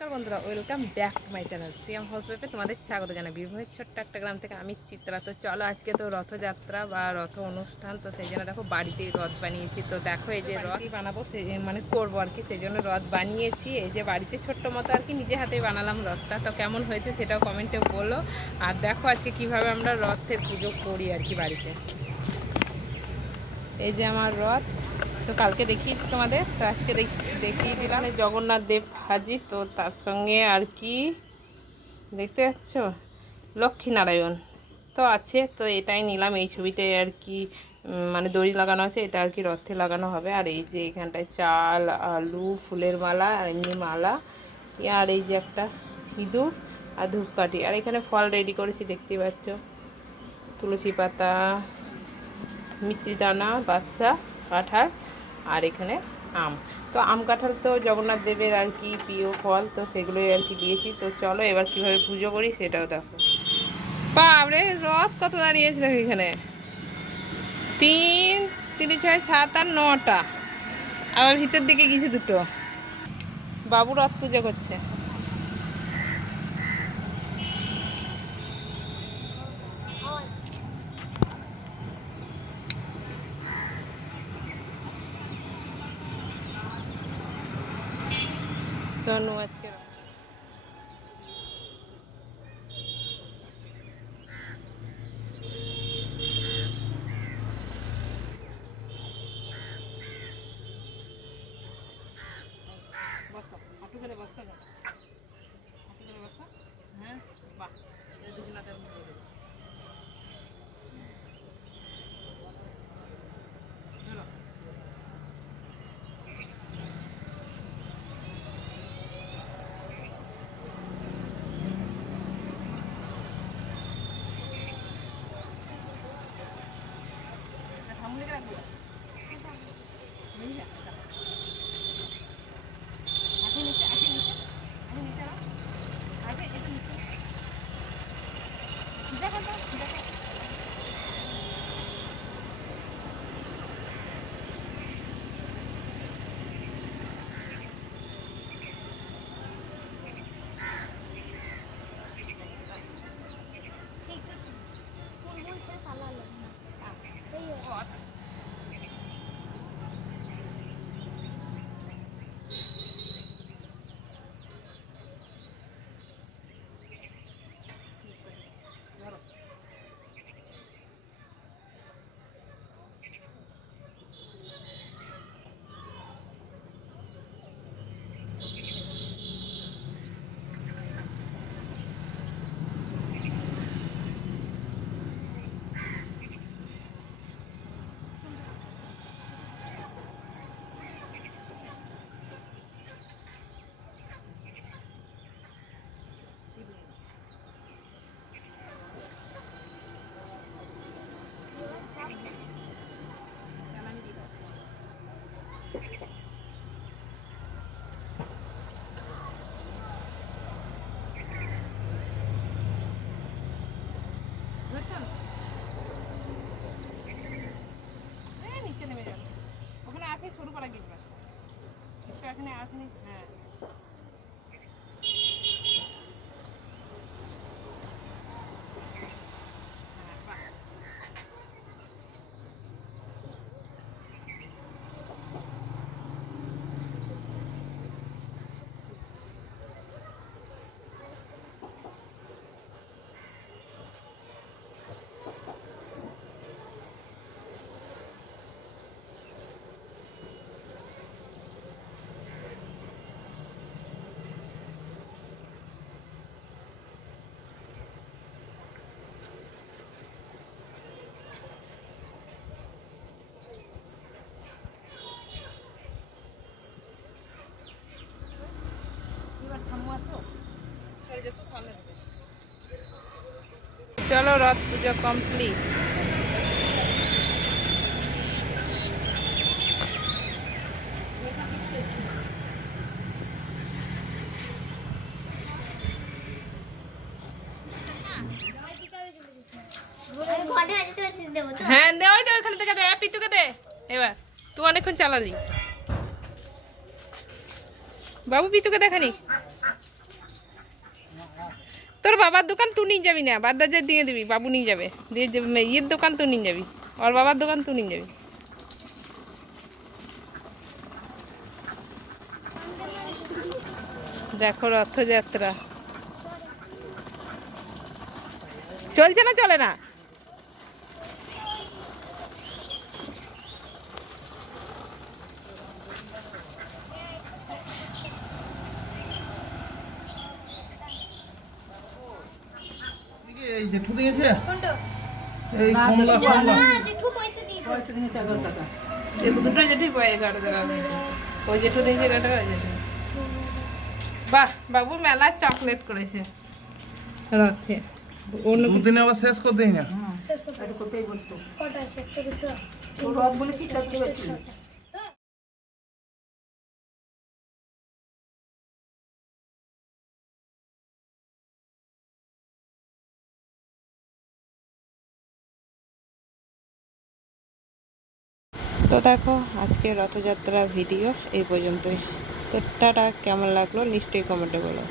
নমস্কার বন্ধুরা, welcome back to my channel CM house ওয়াইফে তোমাদের স্বাগত জানাই। বীরভূমের ছোট্ট একটা গ্রাম থেকে আমি চিত্রা। তো চলো, আজকে তো রথযাত্রা বা রথ অনুষ্ঠান, তো সেই জন্য দেখো বাড়িতেই রথ বানিয়েছি। তো দেখো এই যে রথ বানাবো, সেই মানে করবো আর কি, সেই জন্য রথ বানিয়েছি। এই যে বাড়িতে ছোট্ট মতো আর কি নিজে হাতে বানালাম রথটা। তো কেমন হয়েছে সেটাও কমেন্টে বলো। আর দেখো আজকে কিভাবে আমরা রথের পুজো করি আর কি বাড়িতে। এই যে আমার রথ, তো কালকে দেখিয়েছি তোমাদের, তো আজকে দেখিয়ে দিলাম। জগন্নাথ দেব হাজির, তো তার সঙ্গে আর কি দেখতে পাচ্ছ লক্ষ্মীনারায়ণ তো আছে। তো এটাই নিলাম, এই ছবিটায় আর কি মানে দড়ি লাগানো আছে, এটা আর কি রথে লাগানো হবে। আর এই যে এখানটায় চাল, আলু, ফুলের মালা আর এমনি মালা, আর এই যে একটা সিঁদুর আর ধূপকাঠি। আর এখানে ফল রেডি করেছি দেখতে পাচ্ছ, তুলসী পাতা, মিষ্টি দানা, বাদশা, কাঁঠাল, আর এখানে আম। তো আম কাঁঠাল তো জগন্নাথ দেবের আর কি প্রিয় ফল, তো সেগুলোই আর কি দিয়েছি। তো চলো এবার কিভাবে পুজো করি সেটাও দেখো। বাবরে, রথ কত দাঁড়িয়েছে দেখো এখানে, 3, 3, 6, 7 আর 9টা। আবার ভিতর দিকে গেছে দুটো। বাবু রথ পুজো করছে। সোনু আজকে বসো, হাঁটু করে বসো, হাঁটু করে বসো। হ্যাঁ, বাহ, দুজনাতে ধরো। সামনে রাখবো, আগে নিচে, আগে নিচে, আগে নিচে রাখ, আগে এটা নিচে সিধা করো, সিধা করো। নিচে নেমে যাবে, ওখানে আছে শুরু করা গিয়ে এখানে আসেনি। হ্যাঁ, চলো রথ পুজো কমপ্লিট। হ্যাঁ দে, ওই তো ওইখানে থেকে দে, পিতুকে দে। এবার তুই অনেকক্ষণ চালালি, বাবু পিতুকে দেখানি। তোর বাবার দোকান তুই নিয়ে যাবি না, বাদ্দার দিয়ে দিবি, বাবু নিয়ে যাবে, দিয়ে ইয়ের দোকান তুই নিয়ে যাবি, ওর বাবার দোকান তুই নিয়ে যাবি। দেখো রথযাত্রা চলছে না চলে না? এই জেঠু দিয়েছে কোনটা? এই কমলা কমলা না জেঠু পয়সা দিয়েছে। 11 টাকা। দুটো জেঠুই পাই 11 টাকা। ওই জেঠু দিয়েছে 11 টাকা, ওই জেঠু। বাহ, বাবু মেলা চকলেট করেছে রথে। অন্য দুদিনে আবার শেষ করে দেই না। শেষ করতে আর কোথায় বলতো? কটা আছে? একটা দুটো তো রথ বলে কি চাকরি বাকরি? তো দেখো আজকে রথযাত্রা ভিডিও এই পর্যন্তই। তো টাটা, কেমন লাগলো নিশ্চয়ই কমেন্টে বলো।